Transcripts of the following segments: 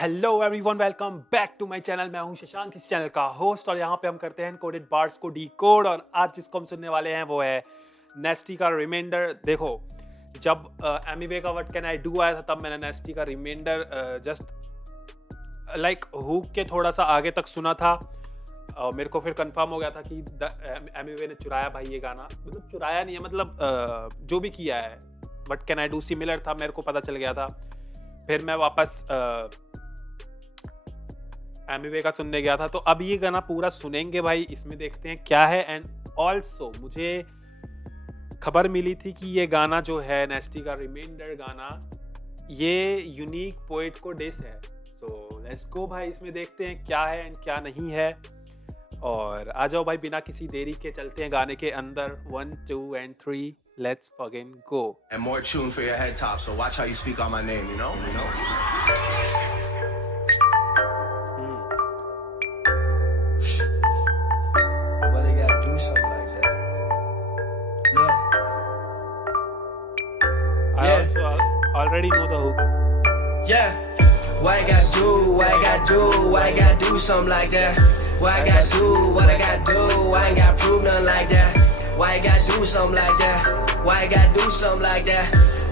Hello everyone, welcome back to my channel. मैं हूं शशांक, इस चैनल का होस्ट, और यहाँ पे हम करते हैं कोडेड बार्स को डीकोड। और आज जिसको हम सुनने वाले हैं वो है नेस्टी का रिमाइंडर। देखो, जब एमिवे का व्हाट कैन आई डू आया था तब मैंने नेस्टी का रिमाइंडर जस्ट लाइक हुक के थोड़ा सा आगे तक सुना था। मेरे को फिर कंफर्म हो गया था कि एमिवे ने चुराया भाई ये गाना। मतलब चुराया नहीं है, मतलब जो भी किया है what can I do similar था, मेरे को पता चल गया था। फिर मैं वापस एमिवे का सुनने गया था, तो अब ये गाना पूरा सुनेंगे भाई। इसमें देखते हैं क्या है। एंड ऑल्सो मुझे खबर मिली थी कि ये गाना जो है नेस्टी का रिमाइंडर गाना, ये यूनिक पोएट को डिस है। सो लेट्स गो भाई, इसमें देखते हैं क्या है एंड क्या नहीं है। और आ जाओ भाई, बिना किसी देरी के चलते हैं गाने के अंदर। 1 2 and 3 let's fucking go. And more tune for your head top, so watch how you speak on my name, you know? Why they gotta do something like that? Yeah. I also already know the hook. Yeah. Why I gotta do, why I gotta do, why I gotta do something like that? Why I gotta do, what I gotta do, I ain't gotta prove nothing like that. Why I gotta do something like that? Why I gotta do something like that?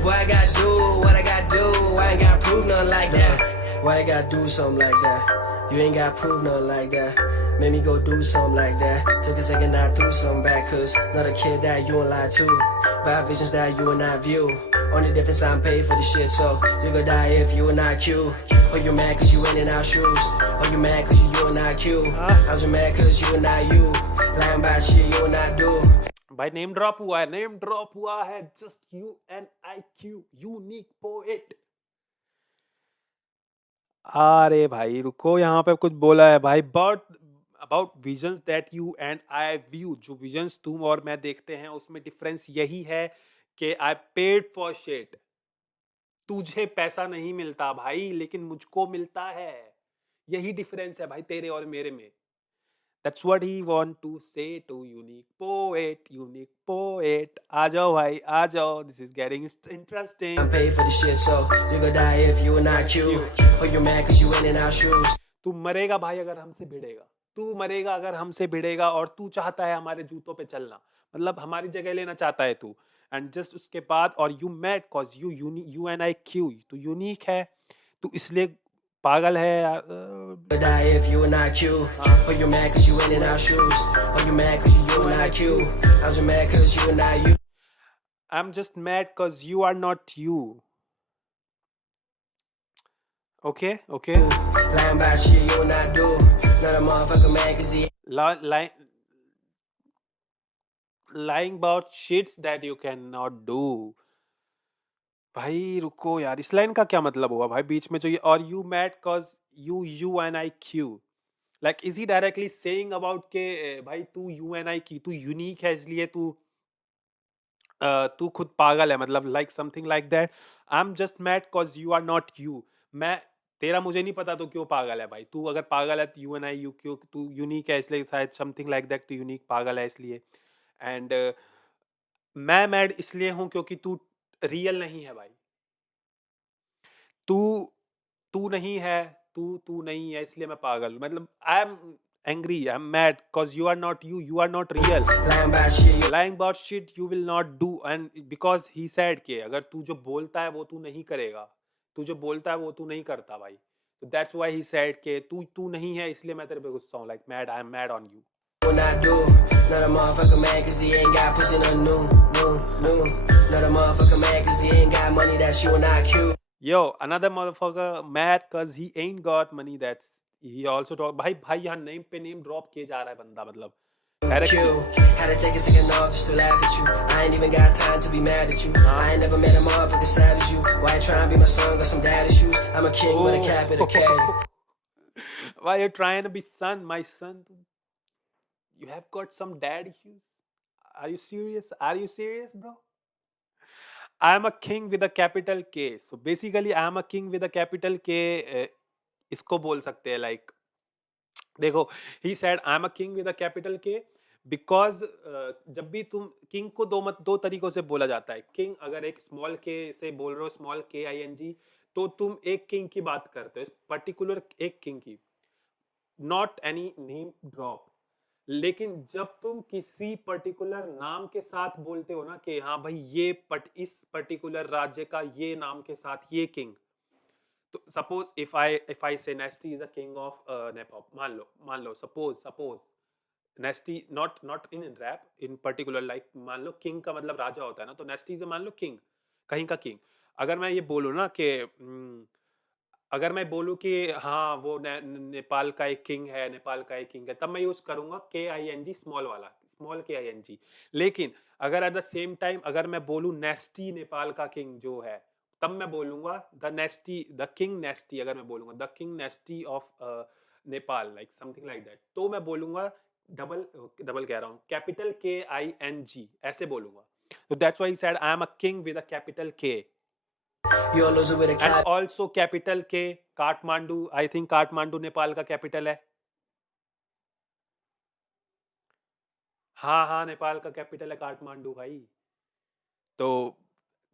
Why I gotta do, what I gotta do, I ain't gotta prove nothing like that. Why I gotta do something like that? You ain't gotta prove nothing like that. Made me go do something like that. Took a second, I threw something back, cause not a kid that you and lie to. Bad visions that you and I view. Only difference I'm paid for the shit, so you gon' die if you and I cute. Or you mad cause you ain't in our shoes. Or you mad cause you and I cute. I'm just mad cause you and I you. Lying about shit you and I do. भाई name drop हुआ है, name drop हुआ है। Just you and I Q, unique poet. अरे भाई रुको, यहाँ पे कुछ बोला है भाई। About visions that you and eye view. जो विजन्स तुम और मैं देखते हैं उसमें डिफरेंस यही है कि आई पेड फॉर शिट। तुझे पैसा नहीं मिलता भाई, लेकिन मुझको मिलता है। यही डिफरेंस है भाई तेरे और मेरे में। That's what he want to say to unique poet, unique poet. आ जाओ भाई, आ जाओ. This is getting interesting. I'm paid for the shit, so you gon' die if you and I cute. Or you mad cause you ain't in our shoes. तू मरेगा भाई अगर हमसे भिड़ेगा। तू मरेगा अगर हमसे भिड़ेगा, और तू चाहता है हमारे जूतों पे चलना, मतलब हमारी जगह लेना चाहता है तू। एंड जस्ट उसके बाद, और you mad cause you and I Q. तू यूनिक है, तू इसलिए पागल है यार। But die if you and I cute. Or you mad cause you ain't in our shoes. Or you mad cause you and I cute. I'm just mad cause you and I you. I'm just mad cause you are not you. Okay, okay. Lying about shit you and I do. Not a motherfucker mad cause he lying about shits that you cannot do. भाई रुको यार, इस line का क्या मतलब हुआ भाई बीच में जो ये और you mad cause you N I Q. Like is he directly saying about के भाई तू यू एन आई की, तू यूनिक है इसलिए तू खुद पागल है, मतलब like something like that. I am just mad cause you are not you. मैं तेरा मुझे नहीं पता तो क्यों पागल है भाई। तू अगर पागल है तो यू एन आई यू क्यों, तू यूनिक है इसलिए, शायद समथिंग लाइक दैट। तू यूनिक पागल है इसलिए। एंड मैं मैड इसलिए हूं क्योंकि तू रियल नहीं है भाई। तू तू नहीं है, तू नहीं है इसलिए मैं पागल, मतलब I am angry, I am mad cause you are not you, you are not real. lying about shit you. lying about shit you will not do, and because he said कि अगर तू जो बोलता है वो तू नहीं करेगा, तू जो बोलता है वो तू नहीं करता भाई। तो that's why he said कि तू नहीं है इसलिए मैं तेरे पे गुस्सा हूँ, like mad, I am mad on you. When I do, not a motherfucker mad cause he ain't got pussy no new. Not a motherfucker mad cause he ain't got money that's you and I cute. Yo, another motherfucker mad cause he ain't got money, that's he also talk। भाई यहाँ name पे name drop किए जा रहा है बंदा, मतलब Q. Had to take a second off just to laugh at you. I ain't even got time to be mad at you. I ain't never met a motherfucker sad as you. Why you trying to be my son? Got some dad issues. I'm a king with a capital K. Why you trying to be son, my son? You have got some dad issues? Are you serious? Are you serious, bro? I am a king with a capital K. So basically, I am a king with a capital K. इसको बोल सकते हैं like, देखो, he said I am a king with a capital K because जब भी तुम king को दो तरीकों से बोला जाता है। किंग अगर एक स्मॉल के से बोल रहे हो, स्मॉल के आई एन जी, तो तुम एक किंग की बात करते हो, पर्टिकुलर एक किंग की, नॉट एनी नेम ड्रॉप। लेकिन जब तुम किसी पर्टिकुलर नाम के साथ बोलते हो ना कि हाँ भाई ये इस पर्टिकुलर राज्य का ये नाम के साथ ये किंग, तो suppose if I say Nasty is a king of Nepal, मान लो suppose Nasty, not in rap, in particular, like मान लो किंग का मतलब राजा होता है ना, तो नेस्टी इज मान लो किंग, कहीं का किंग। अगर मैं ये बोलूँ ना कि अगर मैं बोलूँ कि हाँ वो नेपाल का एक किंग है, नेपाल का एक किंग है, तब मैं यूज करूंगा KING, स्मॉल वाला, स्मॉल KING। लेकिन अगर एट द सेम टाइम अगर मैं बोलूँ नेस्टी नेपाल का किंग जो है, तब मैं बोलूंगा द किंग नेस्टी। अगर मैं बोलूंगा the king नेस्टी of Nepal, like something like that, तो मैं बोलूंगा डबल डबल कह रहा हूँ, कैपिटल KING ऐसे बोलूंगा। तो that's why he said I am a king with a capital K You're a loser with a and cap. Also capital K Kathmandu. I think Kathmandu Nepal का कैपिटल है। हाँ हाँ, नेपाल का कैपिटल है काठमांडू भाई। तो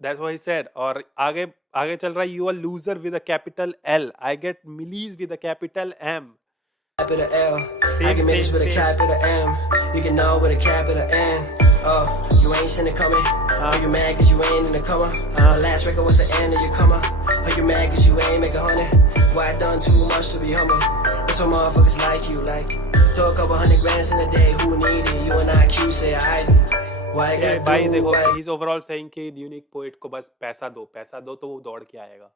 दैट्स व्हाट ही सेड। और आगे आगे चल रहा है, you are loser with a capital L, I get millies with a capital M। Capital L. I same can same manage with a same. capital M. You can know with a capital N. Oh, you ain't seen it coming. Are you mad cause you ain't in the comma? My last record was the end of your comma. Are you mad cause you ain't make 100? Why I done too much to be humble? That's what motherfuckers like you like. Throw a couple $100 grand in a day, who need it? You and IQ say I do. Why I gotta भाई do, देखो, why he is overall saying कि unique poet को बस पैसा दो तो वो दौड़ के आएगा।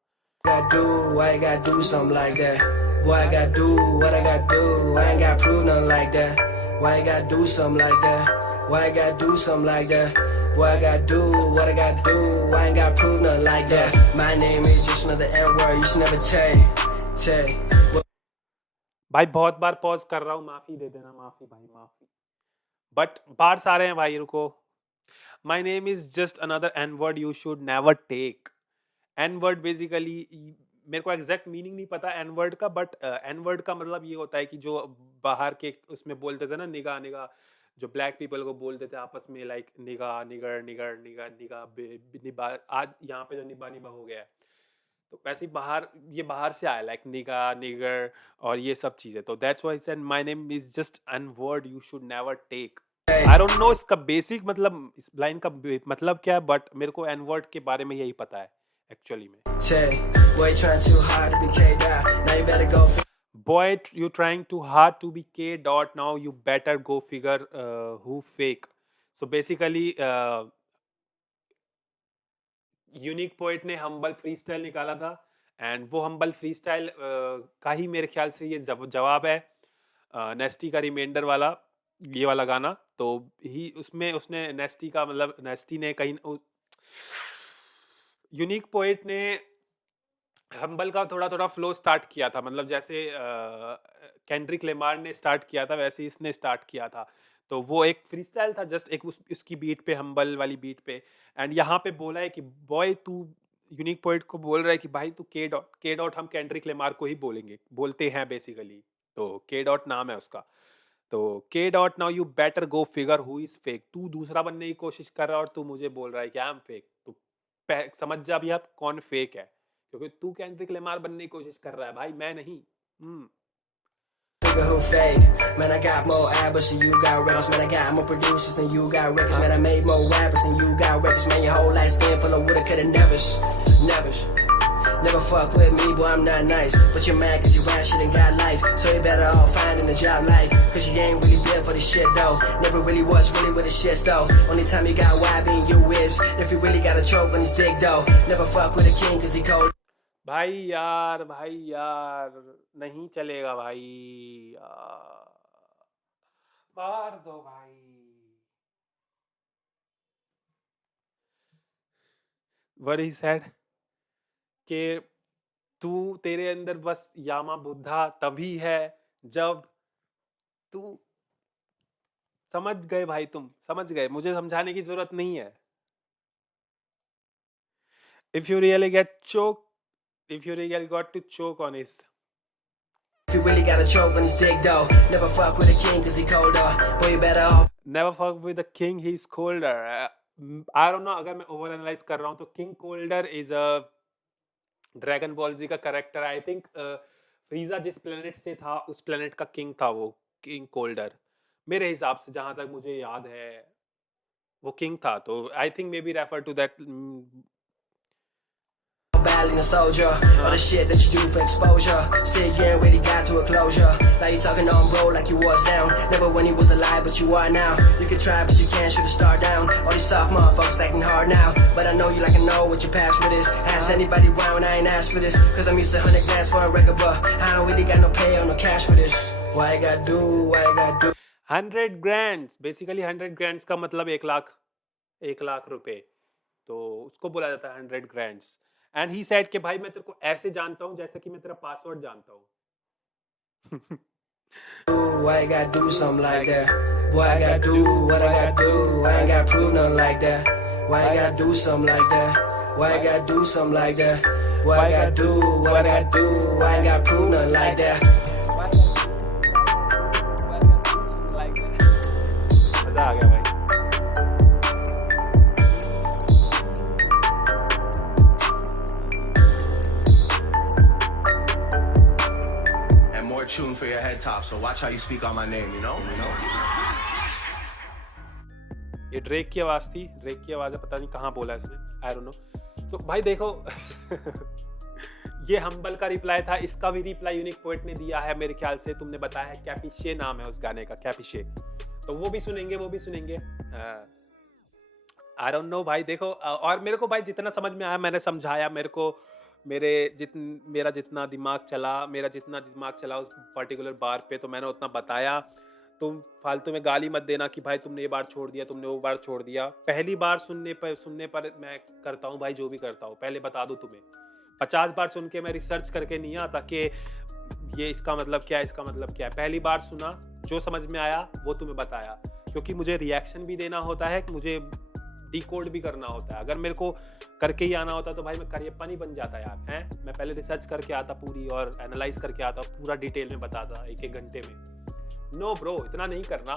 I gotta do, why I gotta do something like that? Boy, I gotta do what I gotta do. I ain't gotta prove nothing like that. Why I gotta do something like that? Why I gotta do something like that? Boy, I gotta do what I gotta do. I ain't gotta prove nothing like that. My name is just another N word. You should never take. भाई बहुत बार pause कर रहा हूँ, माफी दे देना, माफी भाई माफी। बट बार्स आ रहे हैं भाई, रुको। My name is just another N word you should never take. N word basically, मेरे को एग्जैक्ट मीनिंग नहीं पता एन वर्ड का, बट एन वर्ड का मतलब ये होता है कि जो बाहर के उसमें बोलते थे ना, निगाह निगाह, जो ब्लैक पीपल को बोलते थे आपस में, लाइक निगाह निगर निगर निगाह निगाह निभा, आज यहाँ पे जो निभा निभा हो गया है, तो वैसे ही बाहर, ये बाहर से आया, लाइक निगाह निगर और ये सब चीजें। तो that's why said my name is just N word you should never take. I don't know इसका बेसिक मतलब, इस लाइन का मतलब क्या है, बट मेरे को एन वर्ड के बारे में यही पता है एक्चुअली में। Boy, trying too hard to be K dot. Now you better go. Boy, you trying too hard to be K dot, now you better go figure who fake. So basically unique poet ने humble freestyle निकाला था, and वो humble freestyle का ही मेरे ख्याल से ये जवाब है नेस्टी का रिमाइंडर वाला, ये वाला गाना। तो ही उसमें उसने नेस्टी का मतलब, नेस्टी ने कहीं, यूनिक पोएट ने हम्बल का थोड़ा थोड़ा फ्लो स्टार्ट किया था, मतलब जैसे केंड्रिक लेमार ने स्टार्ट किया था, वैसे इसने स्टार्ट किया था। तो वो एक फ्रीस्टाइल था, जस्ट एक उसकी बीट पे, हम्बल वाली बीट पे। एंड यहाँ पे बोला है कि बॉय तू, यूनिक पोएट को बोल रहा है कि भाई तू के डॉट हम केंड्रिक लेमार को ही बोलते हैं बेसिकली। तो के डॉट नाम है उसका। तो के dot, now you better go figure who is fake. तू दूसरा बनने की कोशिश कर रहा है और तू मुझे बोल रहा है कि आई एम फेक। तो समझ जा अभी आप कौन फेक है, क्योंकि तू केंड्रिक लेमार बनने की कोशिश कर रहा है भाई, मैं नहीं। Figure who fake. Man, I got more albums than you got records. Man, I got more producers than you got records. Man, I made more rappers than you got records. Man, your whole life's been full of woulda, coulda, nevers. Never fuck with me, boy, I'm not nice. But you're mad cause you rap shit and got life. So you better off finding a job like. Cause you ain't really been for this shit though. Never really was really with the shit though. Only time you got YB in you is if you really got a choke on his dick though. Never fuck with a king cause he cold. भाई यार नहीं चलेगा भाई यार, मार दो भाई। What he said कि तू, तेरे अंदर बस यामा बुद्धा तभी है जब तू, समझ गए भाई, तुम समझ गए, मुझे समझाने की जरूरत नहीं है। If you really get choked, if you really got to choke on his, If you really got a choke on his dick though. Never fuck with a king cause he colder. Boy, you better off. never fuck with the king, he's colder. I don't know, अगर मैं over analyse कर रहा हूँ तो king Cold is a Dragon Ball Z का character I think फ्रीजा जिस planet से था उस प्लेनेट का किंग था वो, किंग कोल्डर। मेरे हिसाब से जहाँ तक मुझे याद है वो किंग था, तो I think maybe refer to that. Battling a soldier, all the shit that you do for exposure. Still you ain't really got to a closure. Now you talking on bro like you was down. Never when he was alive, but you are now. You can try, but you can't shoot a star down. All these soft motherfuckers acting hard now, but I know you like I know what your past with is. Ask anybody round, I ain't asked for this, cause I'm used to 100 grand for a record, but I don't really got no pay or no cash for this. Why I gotta do, why I gotta do. 100 ग्रैंड्स, basically 100 ग्रैंड्स का मतलब 1 लाख रुपए, तो उसको बोला जाता है 100 ग्रैंड्स। And he said कि भाई मैं तेरे को ऐसे जानता हूँ जैसे कि मैं तेरा पासवर्ड जानता हूँ। Why I gotta do something like that? Boy, I gotta do what I gotta do. I ain't gotta prove nothing like that. Why I gotta do something like that? Why I gotta do something like that? Boy, I gotta do what I gotta do. I ain't gotta prove nothing like that. मजा आ गया भाई। And more tune for your head top, so watch how you speak on my name, you know? ये Drake की आवाज़ थी, Drake की आवाज़ है, पता नहीं कहाँ बोला इसने, आई डोंट नो। तो भाई देखो ये हम्बल का रिप्लाई था, इसका भी रिप्लाई यूनिक पोएट ने दिया है मेरे ख्याल से, तुमने बताया है कैपिशे नाम है उस गाने का, कैपिशे, तो वो भी सुनेंगे। आई डोंट नो भाई देखो, और मेरे को भाई जितना समझ में आया मैंने समझाया, मेरा जितना दिमाग चला उस पर्टिकुलर बार पे, तो मैंने उतना बताया। तुम फालतू में गाली मत देना कि भाई तुमने ये बार छोड़ दिया, तुमने वो बार छोड़ दिया। पहली बार सुनने पर मैं करता हूँ भाई जो भी करता हूँ, पहले बता दूँ तुम्हें। 50 बार सुन के मैं रिसर्च करके नहीं आता कि ये इसका मतलब क्या है। पहली बार सुना, जो समझ में आया वो तुम्हें बताया, क्योंकि मुझे रिएक्शन भी देना होता है, मुझे डिकोड भी करना होता है। अगर मेरे को करके ही आना होता तो भाई मैं करियप्पा नहीं बन जाता यार, हैं। मैं पहले रिसर्च करके आता पूरी, और एनालाइज करके आता, पूरा डिटेल में बताता 1 घंटे में। नो ब्रो, इतना नहीं करना।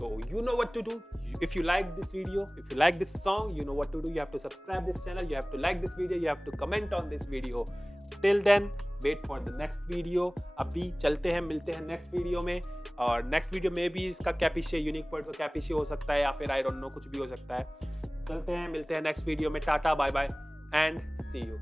तो you know what to do. If you like this video, if you like this song, you know what to do. You have to subscribe this channel, you have to like this video, you have to comment on this video. Till then, wait for the next video. अभी चलते हैं, मिलते हैं next video में, और next video में भी इसका कैपिशे, यूनिक पोएट का कैपिशे हो सकता है, या फिर आई डोंट नो, कुछ भी हो सकता है। चलते हैं, मिलते हैं नेक्स्ट वीडियो में। Tata, bye bye and see you.